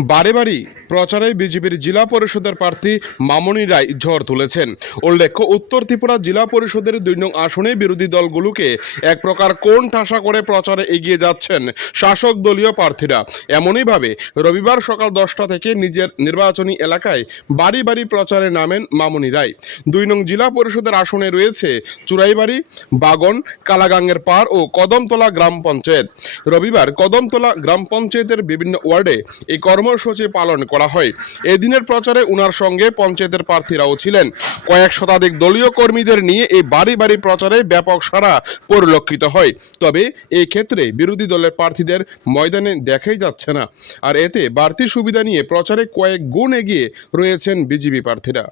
বারে বাড়ি প্রচারে বিজেপির জেলা পরিষদের প্রার্থী মামনি রায় ঝড় তুলেছেন। উল্লেখ্য, উত্তর ত্রিপুরা জেলা পরিষদের দুই নং আসনে বিরোধী দলগুলোকে এক প্রকার কোন ঠাসা করে প্রচারে এগিয়ে যাচ্ছেন শাসক দলীয় প্রার্থীরা। এমনইভাবে রবিবার সকাল দশটা থেকে নিজের নির্বাচনী এলাকায় বাড়ি বাড়ি প্রচারে নামেন মামনি রায়। দুই নং জেলা পরিষদের আসনে রয়েছে চুরাইবাড়ি, বাগন, কালাগাঙ্গের পার ও কদমতলা গ্রাম পঞ্চায়েত। রবিবার কদমতলা গ্রাম পঞ্চায়েতের বিভিন্ন ওয়ার্ডে এই কর্মসূচি পালন করা হয়। এদিনের প্রচারে উনার সঙ্গে পঞ্চায়েতের প্রার্থীরাও ছিলেন। কয়েক শতাধিক দলীয় কর্মীদের নিয়ে এই বাড়ি বাড়ি প্রচারে ব্যাপক সাড়া পরিলক্ষিত হয়। তবে এই ক্ষেত্রে বিরোধী দলের প্রার্থীদের ময়দানে দেখাই যাচ্ছে না। আর এতে বাড়তি সুবিধা নিয়ে প্রচারে কয়েক গুণ এগিয়ে রয়েছেন বিজেপি প্রার্থীরা।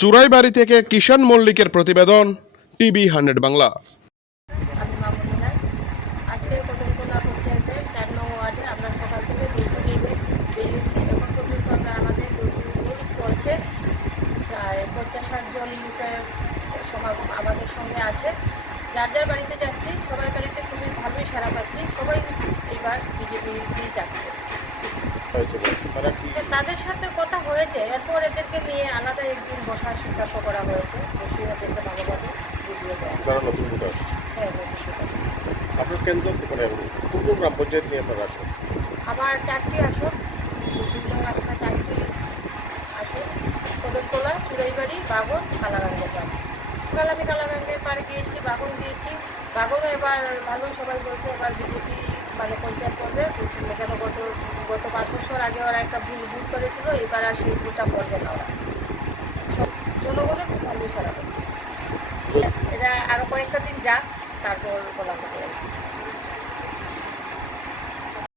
চুরাইবাড়ি থেকে কিষাণ মল্লিকের প্রতিবেদন, টিভি হান্ড্রেড বাংলা। আজকে চার সকাল থেকে দুটো নিয়ে বেরিয়েছি এখন পর্যন্ত আমরা আমাদের ডোর চলছে প্রায় পঞ্চাশ ষাট জন লোকের সমাগম আমাদের সঙ্গে আছে। যার যার বাড়িতে যাচ্ছি সবার বাড়িতে খুবই ভালোই সারা পাচ্ছি। সবাই এবার বিজেপিতেই যাচ্ছে। তাদের সাথে কথা হয়েছে। এরপর এদেরকে নিয়ে আলাদা একদিন বসার সিদ্ধান্ত করা হয়েছে। বসিয়ে ওদেরকে ভালোভাবে বুঝিয়ে দেওয়া যারা নতুন ভোটার হ্যাঁ আপনার কেন্দ্র মানে কোন কোন গ্রাম পঞ্চায়েত নিয়ে আপনারা আসেন? আমার চারটি আসন বিভিন্ন আপনার চারটি আসন কদমতলা চুড়াইবাড়ি বাগন কালাগাঙ্গে গ্রাম কাল আমি কালাগাঙ্গে পার গিয়েছি বাগন গিয়েছি। বাগনও এবার ভালো, সবাই বলছে এবার বিজেপি মানে পঞ্চায়েত করবে। কেন গত গত পাঁচ বছর আগে ওরা একটা ভুল ভুল করেছিল, এবার আর সেই ভুলটা করবে না ওরা। জনগণের খুব ভালো সারা করছে এটা আরও কয়েকটা দিন যাক, তারপর বলা হবে।